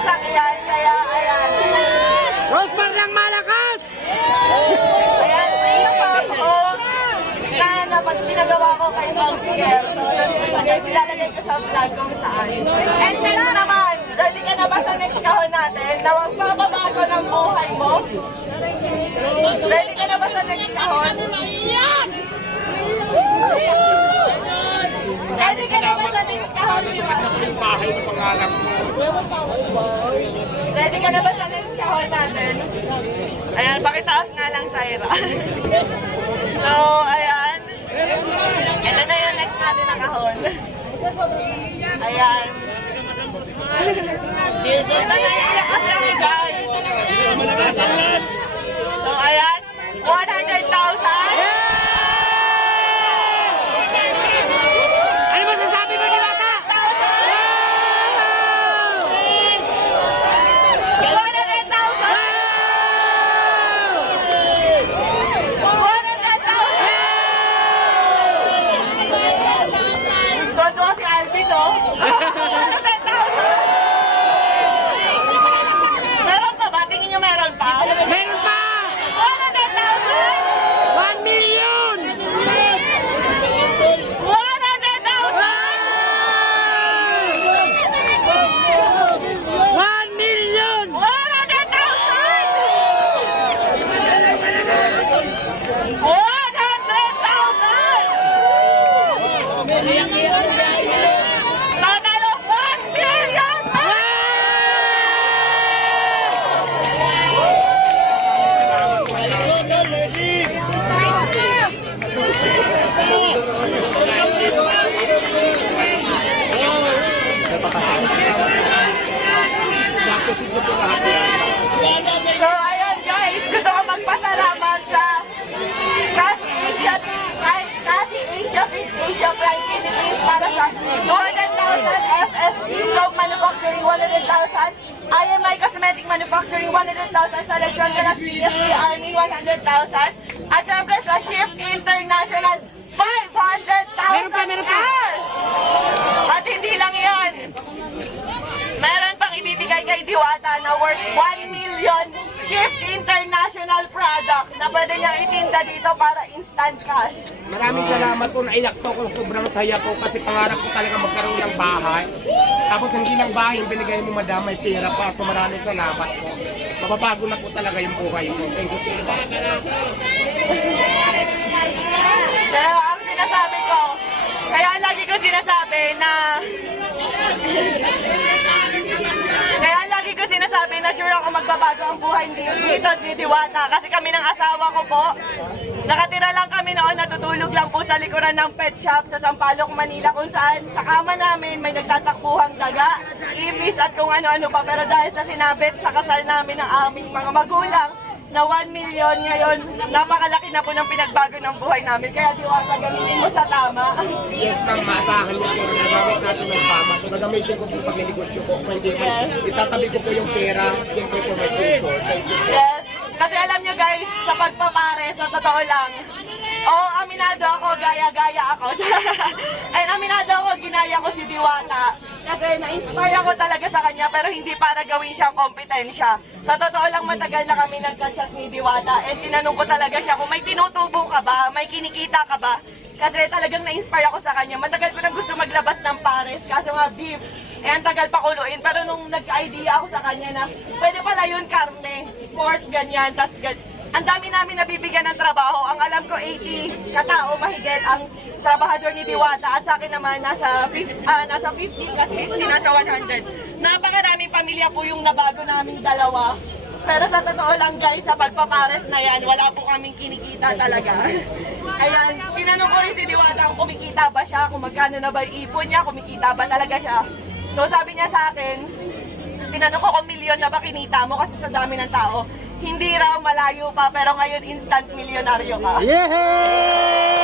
sasakyan, kaya ayan. Rosmar lang malakas! Ayan, yung ako na pag pinagawa ko kay Tom Pierre. So, ilalagay ko sa vlog kung saan. And then naman, ready ka na ba sa next kahon natin na magpapabago ng buhay mo? Ready ka na ba sa next kahon? Ready ka na ba sa next kahon? Yung bahay ng pangalan mo. Ready ka na ba sa next kahon natin? Ayan, pakitaas nga lang, Syra. So, ayan. Ito na yung next natin na kahon. Ayan. Ito na yung next natin, guys. So, ayan. 100,000. Ano masasabi mo, Diwata? 100,000. Todo si Alvin, no? 100,000. Meron pa ba? Tingin nyo meron pa? Meron pa! 100,000. 1 million! 100,000. 1 million! 100,000! Total of 1 million! So ayun guys, gusto ko magpasalamat sa Kasi Asia Prime Philippines para sa 200,000, FSC Soap Manufacturing 100,000, IMI Cosmetic Manufacturing 100,000, sa Legion de las PSP Army 100,000, at syempre sa Shift International 500,000 Meron pa. cash! At hindi lang yan, meron pang ibibigay kay Diwata na worth 1 million Shift International products na pwede niyang itinda dito para instant cash. Maraming salamat po, naiyak po ako, sobrang saya po kasi pangarap ko talaga magkaroon ng bahay. Tapos hindi lang bahay, yung binigay mo madam, may pera pa. So maraming salamat po. Mababago na po talaga yung buhay ko. Thank you so much. Kaya ang sinasabi ko, kaya lagi ko sinasabi na sure ako magbabago ang buhay dito ni Diwata. Kasi kami ng asawa ko po, nakatira lang kami noon, natutulog lang po sa likuran ng pet shop sa Sampaloc, Manila, kung saan sa kama namin may nagtatakbuhang daga, ipis at kung ano-ano pa. Pero dahil sa sinabit sa kasal namin ng aming mga magulang na 1 million ngayon, napakalaki na po ng pinagbago ng buhay namin. Kaya Diwata, gamitin mo sa tama. Yes, ma'am, maasahan niyo po na nagamit natin ng tama. Ito nagamitin ko po sa pagnegosyo ko. Kung hindi man, itatabi ko po yung pera. Siyempre po may future. Thank you. Yes. Kasi alam nyo guys, sa pagpapare, sa totoo lang, aminado ako, gaya-gaya ako. Ay, aminado ako, ginaya ko si Diwata. Kasi na-inspire ako talaga sa kanya, pero hindi para gawin siyang kompetensya. Sa totoo lang, matagal na kami nagka-chat ni Diwata. And tinanong ko talaga siya kung may tinutubo ka ba, may kinikita ka ba. Kasi talagang na-inspire ako sa kanya. Matagal ko na gusto maglabas ng pares, kaso nga beef. ang tagal pa kuluin. Pero nung nag-idea ako sa kanya na pwede pala yun karne, pork, ganyan, tas ang dami namin nabibigyan ng trabaho. Ang alam ko 80 katao mahigit ang trabahador ni Diwata at sa akin naman nasa 50 kasi 50 nasa 100. Napakaraming pamilya po yung nabago naming dalawa. Pero sa totoo lang guys, sa pagpapares na yan, wala po kaming kinikita talaga. Ayan, tinanong ko rin si Diwata kung kumikita ba siya, kung magkano na ba yung ipon niya, kumikita ba talaga siya. So sabi niya sa akin, tinanong ko kung milyon na ba kinita mo kasi sa dami ng tao. Hindi raw, malayo pa, pero ngayon instant milyonaryo ka. Yeah!